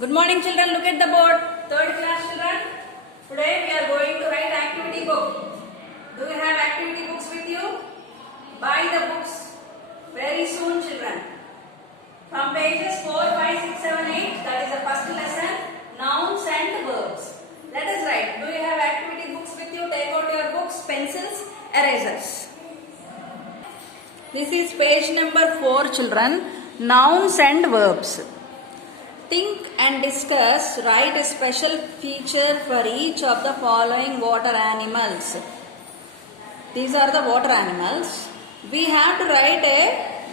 Good morning children, look at the board. Third class children, today we are going to write activity book. Do you have activity books with you? Buy the books very soon children. From pages 4, 5, 6, 7, 8, that is the first lesson, nouns and verbs. Let us write. Do you have activity books with you? Take out your books, pencils, erasers. This is page number 4 children, nouns and verbs. Think and discuss, write a special feature for each of the following water animals. These are the water animals. We have to write a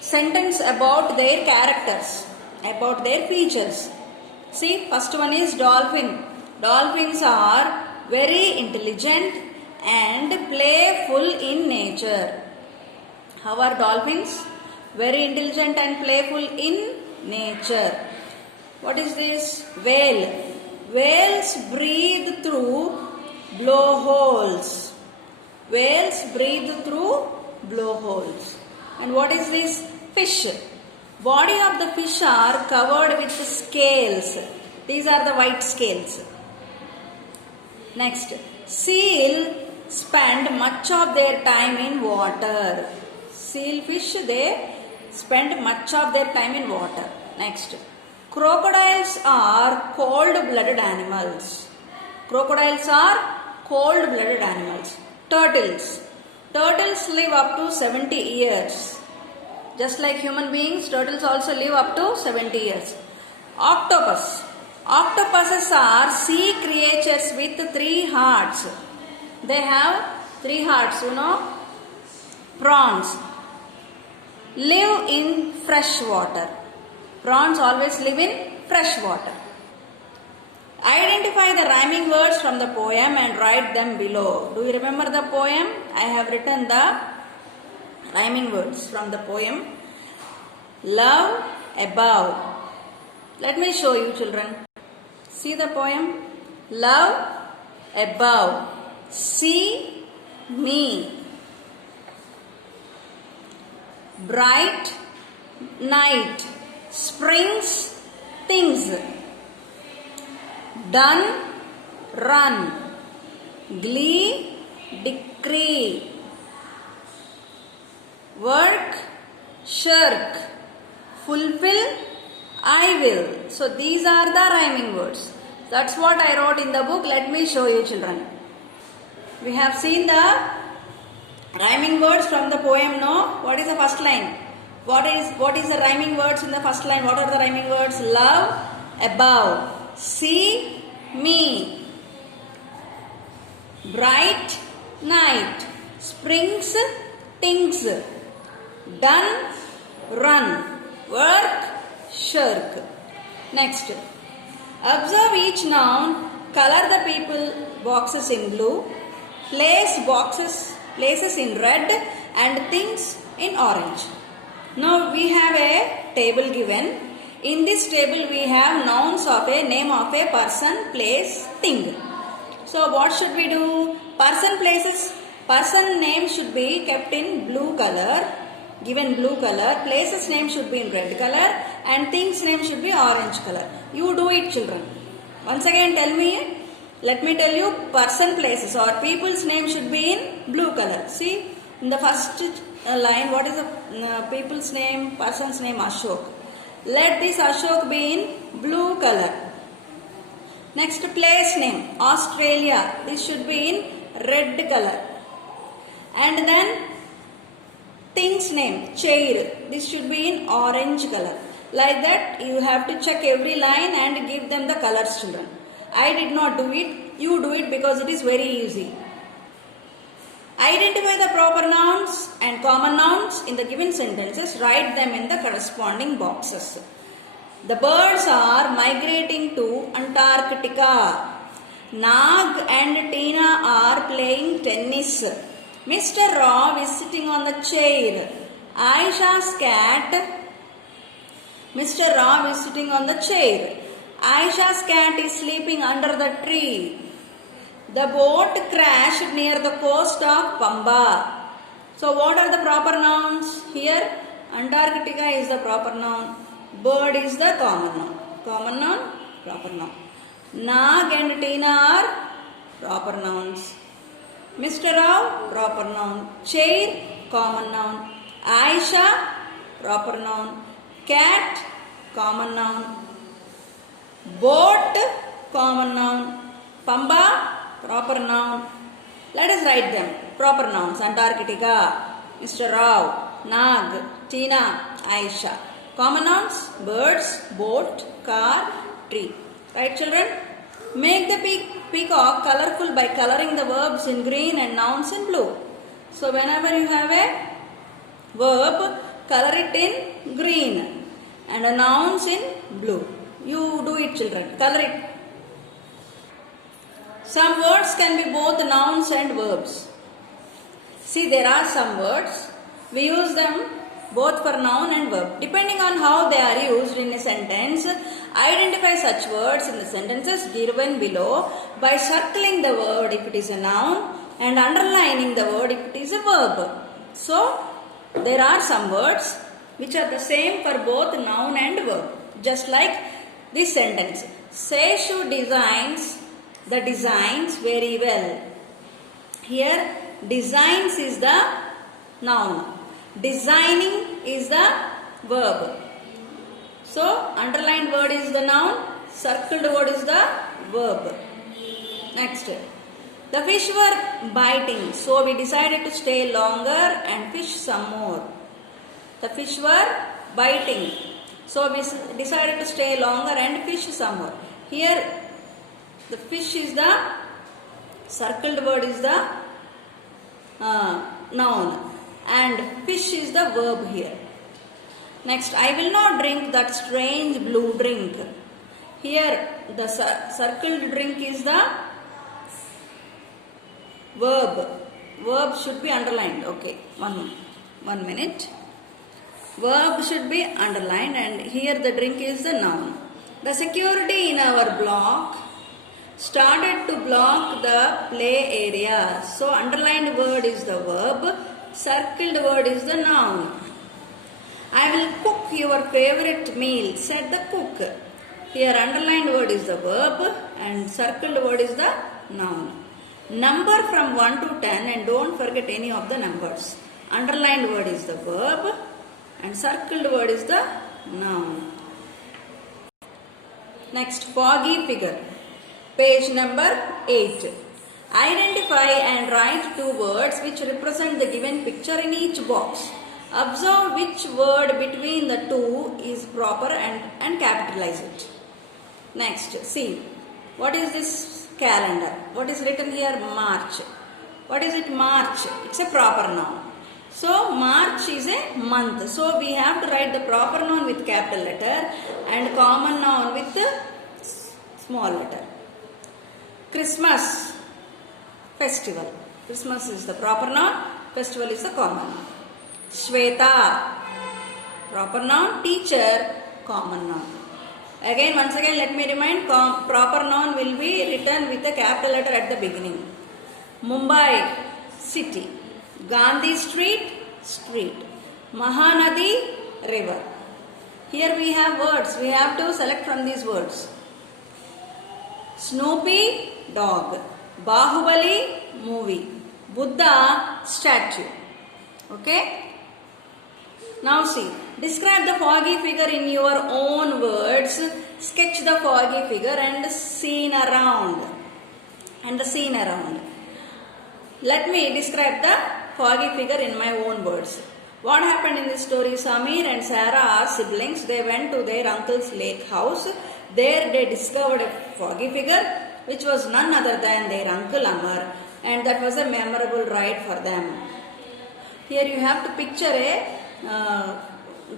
sentence about their characters, about their features. See, first one is dolphin. Dolphins are very intelligent and playful in nature. How are dolphins? Very intelligent and playful in nature. What is this? Whale. Whales breathe through blowholes. Whales breathe through blowholes. And what is this? Fish. Body of the fish are covered with scales. These are the white scales. Next, seal spend much of their time in water. Seal fish, they spend much of their time in water. Next, crocodiles are cold-blooded animals. Crocodiles are cold-blooded animals. Turtles. Turtles live up to 70 years. Just like human beings, turtles also live up to 70 years. Octopus. Octopuses are sea creatures with 3 hearts. They have 3 hearts, you know. Prawns. Live in fresh water. Prawns always live in fresh water. Identify the rhyming words from the poem and write them below. Do you remember the poem? I have written the rhyming words from the poem. Love above. Let me show you children. See the poem. Love above. See me. Bright night. Springs things. Done run. Glee decree. Work shirk. Fulfill I will. So these are the rhyming words. That's what I wrote in the book. Let me show you children. We have seen the rhyming words from the poem, no? What is the first line? What is the rhyming words in the first line? What are the rhyming words? Love above. See me. Bright night. Springs things. Done run. Work shirk. Next. Observe each noun. Color the people boxes in blue. Places in red and things in orange. Now we have a table given. In this table we have nouns of a name of a person, place, thing. So what should we do? Person name should be kept in blue color, given blue color. Places name should be in red color and things name should be orange color. You do it children. Once again tell me. Let me tell you, person places or people's name should be in blue color. See, in the first line, what is the people's name? Person's name Ashok. Let this Ashok be in blue color. Next, place name Australia. This should be in red color. And then things name chair. This should be in orange color. Like that, you have to check every line and give them the colors, children. I did not do it. You do it because it is very easy. Identify the proper nouns and common nouns in the given sentences. Write them in the corresponding boxes. The birds are migrating to Antarctica. Nag and Tina are playing tennis. Mr. Rob is sitting on the chair. Aisha's cat. Mr. Rob is sitting on the chair. Aisha's cat is sleeping under the tree. The boat crashed near the coast of Pamba. So what are the proper nouns? Here Antarctica is the proper noun. Bird is the common noun. Common noun, proper noun. Nag and Tina are proper nouns. Mr. Rao, proper noun. Chair, common noun. Aisha, proper noun. Cat, common noun. Boat, common noun. Pamba, proper noun. Let us write them. Proper nouns. Antarctica, Mr. Rao, Nag, Tina, Aisha. Common nouns, birds, boat, car, tree. Right, children? Make the peacock colorful by coloring the verbs in green and nouns in blue. So whenever you have a verb, color it in green and a nouns in blue. You do it, children. Color it. Some words can be both nouns and verbs. See, there are some words. We use them both for noun and verb. Depending on how they are used in a sentence, identify such words in the sentences given below by circling the word if it is a noun and underlining the word if it is a verb. So, there are some words which are the same for both noun and verb. Just like this sentence. Seshu designs the designs very well. Here, designs is the noun. Designing is the verb. So, underlined word is the noun, circled word is the verb. Next, the fish were biting, so we decided to stay longer and fish some more. The fish were biting, so we decided to stay longer and fish some more. Here, the fish is the circled word is the noun and fish is the verb here. Next, I will not drink that strange blue drink. Here, the circled drink is the verb. Verb should be underlined. Okay, one minute. Verb should be underlined and here the drink is the noun. The security in our block started to block the play area. So, underlined word is the verb. Circled word is the noun. I will cook your favorite meal, said the cook. Here underlined word is the verb and circled word is the noun. Number from 1 to 10 and don't forget any of the numbers. Underlined word is the verb and circled word is the noun. Next, foggy figure. Page number 8. Identify and write 2 words which represent the given picture in each box. Observe which word between the two is proper and capitalize it. Next, see. What is this calendar? What is written here? March. What is it? March. It's a proper noun. So, March is a month. So, we have to write the proper noun with capital letter and common noun with small letter. Christmas. Festival. Christmas is the proper noun. Festival is the common noun. Shweta. Proper noun. Teacher. Common noun. Again, once again, let me remind, proper noun will be written with a capital letter at the beginning. Mumbai. City. Gandhi Street. Street. Mahanadi. River. Here we have words. We have to select from these words. Snoopy. Dog. Bahubali. Movie. Buddha. Statue. Okay. Now see, describe the foggy figure in your own words. Sketch the foggy figure and the scene around. Let me describe the foggy figure in my own words. What happened in this story? Samir and Sarah are siblings. They went to their uncle's lake house. There they discovered a foggy figure which was none other than their uncle Amar, and that was a memorable ride for them. Here you have to picture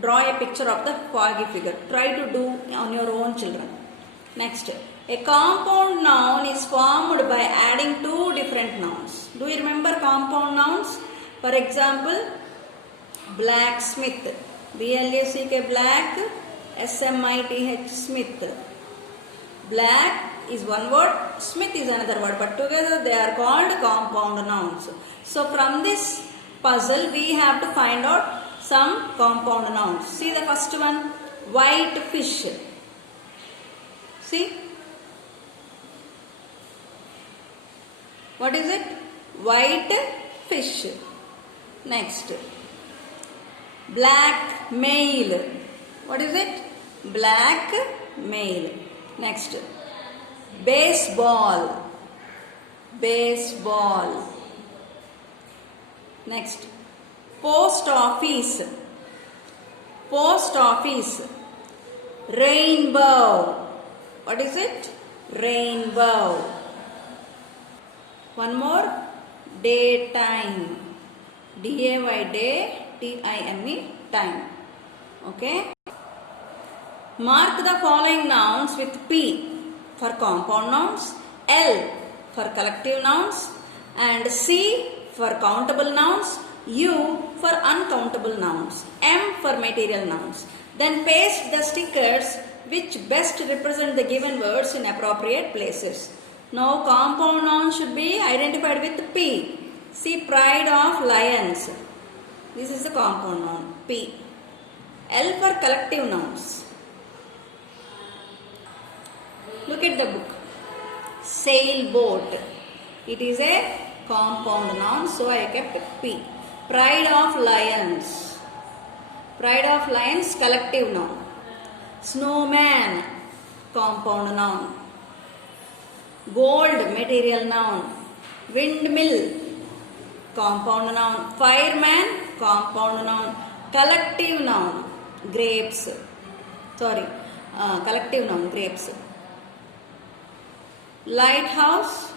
draw a picture of the foggy figure. Try to do on your own, children. Next, a compound noun is formed by adding 2 different nouns. Do you remember compound nouns? For example, blacksmith. B-L-A-C-K, black. S-M-I-T-H, smith. Black is one word, smith is another word, but together they are called compound nouns. So from this puzzle we have to find out some compound nouns. See the first one, white fish. See? What is it? White fish. Next. Black male. What is it? Black male. Next. Baseball. Baseball. Next. Post office. Post office. Rainbow. What is it? Rainbow. One more. Daytime. D-A-Y day. T-I-M-E time. Okay. Mark the following nouns with P for compound nouns, L for collective nouns, and C for countable nouns, U for uncountable nouns, M for material nouns. Then paste the stickers which best represent the given words in appropriate places. Now compound nouns should be identified with P. See, pride of lions. This is the compound noun, P. L for collective nouns. Look at the book. Sailboat. It is a compound noun, so I kept P. Pride of lions. Pride of lions, collective noun. Snowman, compound noun. Gold, material noun. Windmill, compound noun. Fireman, compound noun. Collective noun. Grapes. Collective noun, grapes. Lighthouse.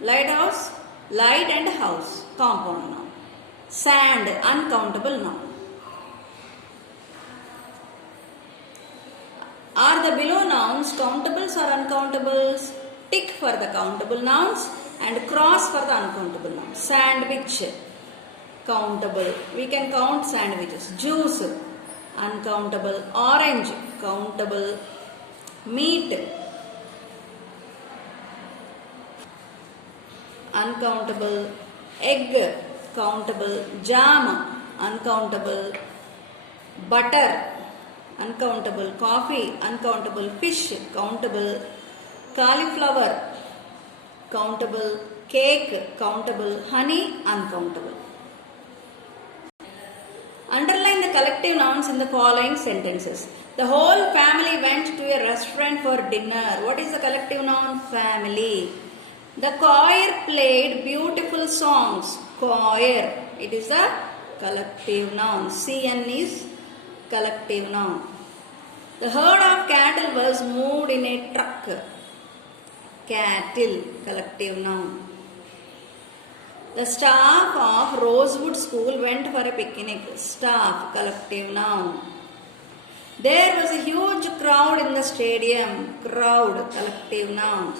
Lighthouse, light and house, compound noun. Sand, uncountable noun. Are the below nouns countables or uncountables? Tick for the countable nouns and cross for the uncountable nouns. Sandwich, countable. We can count sandwiches. Juice, uncountable. Orange, countable. Meat, uncountable. Egg, countable. Jam, uncountable. Butter, uncountable. Coffee, uncountable. Fish, countable. Cauliflower, countable. Cake, countable. Honey, uncountable. Underline the collective nouns in the following sentences. The whole family went to a restaurant for dinner. What is the collective noun? Family. The choir played beautiful songs. Choir. It is a collective noun. CN is collective noun. The herd of cattle was moved in a truck. Cattle, collective noun. The staff of Rosewood School went for a picnic. Staff, collective noun. There was a huge crowd in the stadium. Crowd, collective noun.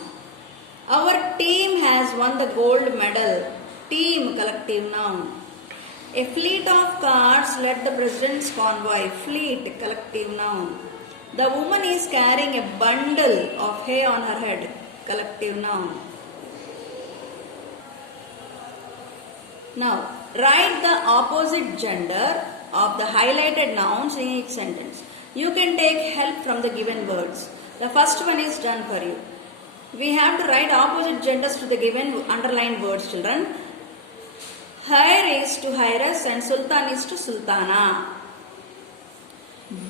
Our team has won the gold medal. Team, collective noun. A fleet of cars led the president's convoy. Fleet, collective noun. The woman is carrying a bundle of hay on her head. Collective noun. Now, write the opposite gender of the highlighted nouns in each sentence. You can take help from the given words. The first one is done for you. We have to write opposite genders to the given underlined words, children. Hair is to Hairas and Sultan is to Sultana.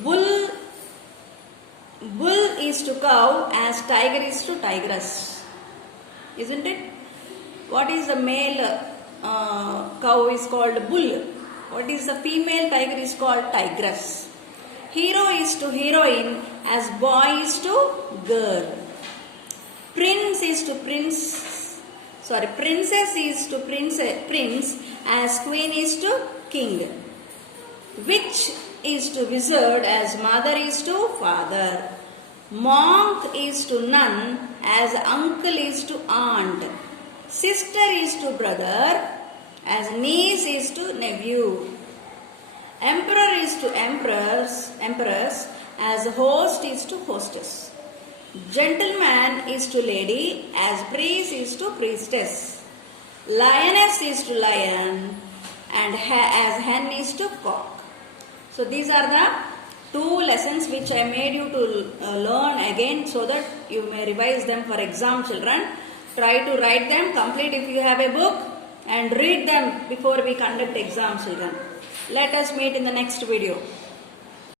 Bull is to cow as tiger is to tigress. Isn't it? What is the male cow is called bull. What is the female tiger is called tigress. Hero is to heroine as boy is to girl. Princess is to prince as queen is to king. Witch is to wizard as mother is to father. Monk is to nun as uncle is to aunt. Sister is to brother as niece is to nephew. Emperor is to empress as host is to hostess. Gentleman is to lady as priest is to priestess. Lioness is to lion and as hen is to cock. So these are the 2 lessons which I made you to learn again so that you may revise them for exam, children. Try to write them, complete if you have a book, and read them before we conduct exam, children. Let us meet in the next video.